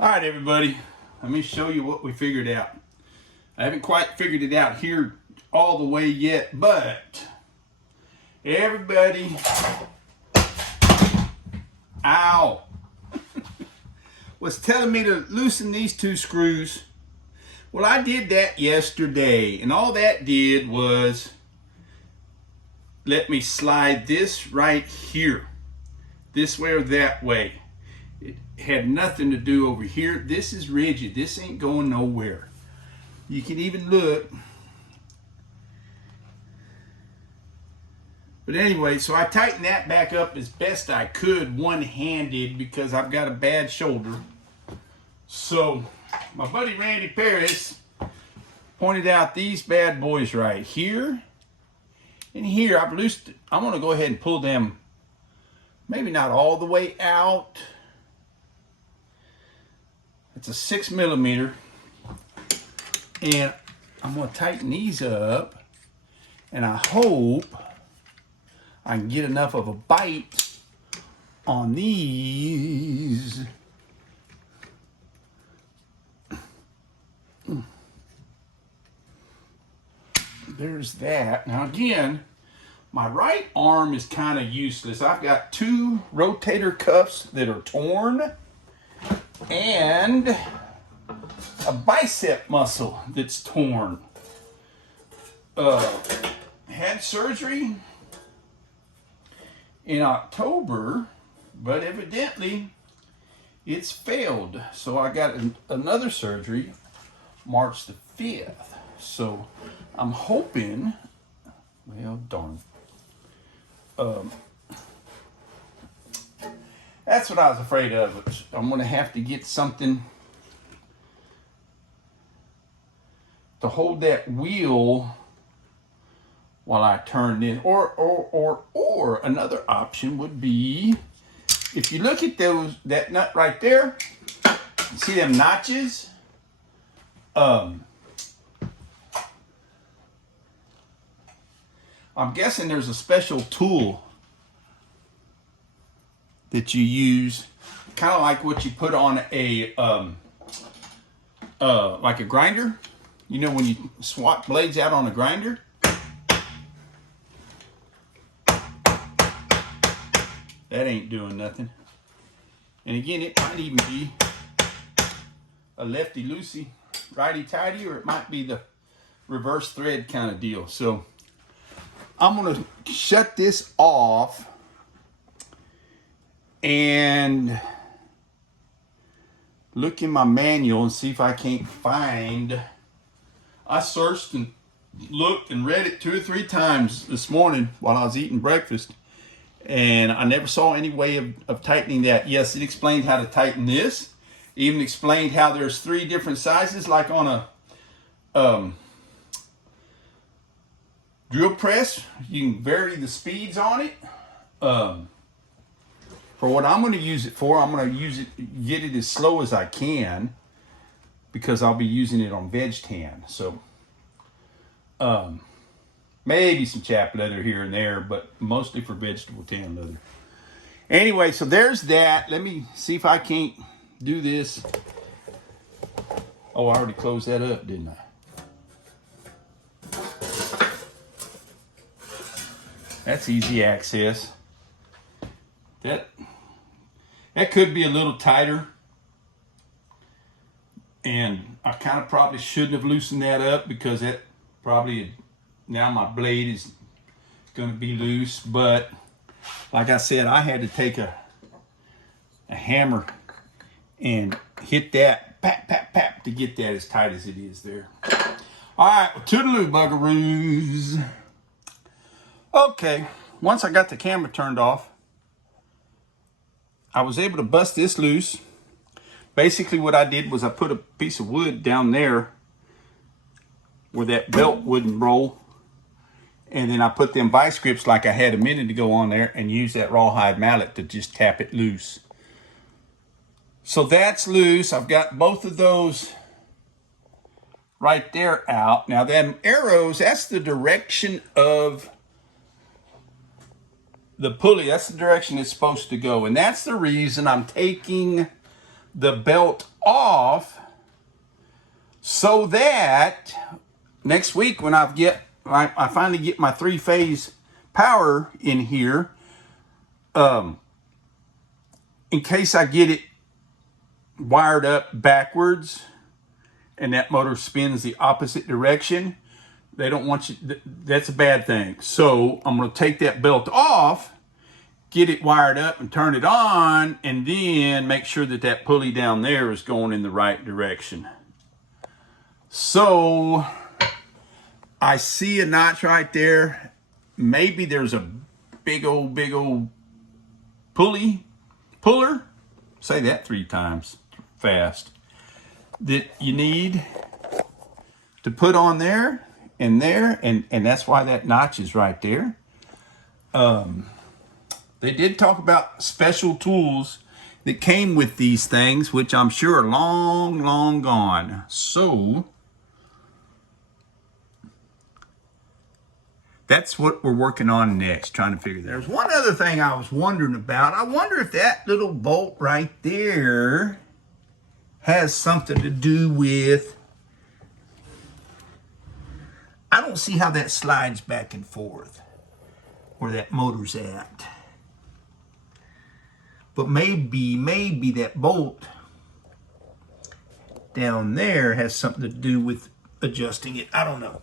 All right, everybody, let me show you what we figured out. I haven't quite figured it out here all the way yet, but everybody, ow, was telling me to loosen these two screws. Well, I did that yesterday, and all that did was let me slide this right here, this way or that way. It had nothing to do over here. This is rigid. This ain't going nowhere. You can even look. But anyway, so I tightened that back up as best I could one-handed because I've got a bad shoulder. So my buddy Randy Paris pointed out these bad boys right here and here. I've loosed it. I'm going to go ahead and pull them, maybe not all the way out. It's a 6 millimeter, and I'm going to tighten these up, and I hope I can get enough of a bite on these. There's that. Now again, my right arm is kind of useless. I've got two rotator cuffs that are torn and a bicep muscle that's torn. Had surgery in October, but evidently it's failed. So I got another surgery March the 5th. So I'm hoping, well, darn. That's what I was afraid of. I'm going to have to get something to hold that wheel while I turn this. Or another option would be, if you look at that nut right there, see them notches? I'm guessing there's a special tool that you use, kind of like what you put on a like a grinder. You know, when you swap blades out on a grinder. That ain't doing nothing. And again, it might even be a lefty loosey, righty tighty, or it might be the reverse thread kind of deal. So I'm gonna shut this off and look in my manual and see if I can't find. I searched and looked and read it 2 or 3 times this morning while I was eating breakfast, and I never saw any way of tightening that. Yes, it explained how to tighten this. It even explained how there's 3 different sizes, like on a drill press. You can vary the speeds on it. For what I'm going to use it for, I'm going to get it as slow as I can, because I'll be using it on veg tan. So maybe some chap leather here and there, but mostly for vegetable tan leather. Anyway, so there's that. Let me see if I can't do this. Oh, I already closed that up, didn't I? That's easy access. That could be a little tighter, and I kind of probably shouldn't have loosened that up, because that probably, now my blade is going to be loose. But like I said, I had to take a hammer and hit that, pap, pap, pap, to get that as tight as it is there. All right, well, toodaloo, bugaroos. Okay, once I got the camera turned off, I was able to bust this loose. Basically what I did was I put a piece of wood down there where that belt wouldn't roll, and then I put them vice grips like I had a minute ago on there, and use that rawhide mallet to just tap it loose. So that's loose. I've got both of those right there out. Now them arrows, that's the direction of the pulley. That's the direction it's supposed to go. And that's the reason I'm taking the belt off so that next week when I finally get my 3-phase power in here, in case I get it wired up backwards and that motor spins the opposite direction, they don't want you, that's a bad thing. So I'm going to take that belt off, get it wired up and turn it on, and then make sure that that pulley down there is going in the right direction. So I see a notch right there. Maybe there's a big old puller, say that 3 times fast, that you need to put on there, and that's why that notch is right there. They did talk about special tools that came with these things, which I'm sure are long gone. So that's what we're working on next, trying to figure. There's one other thing I was wondering about. I wonder if that little bolt right there has something to do with, I don't see how that slides back and forth where that motor's at. But maybe that bolt down there has something to do with adjusting it. I don't know.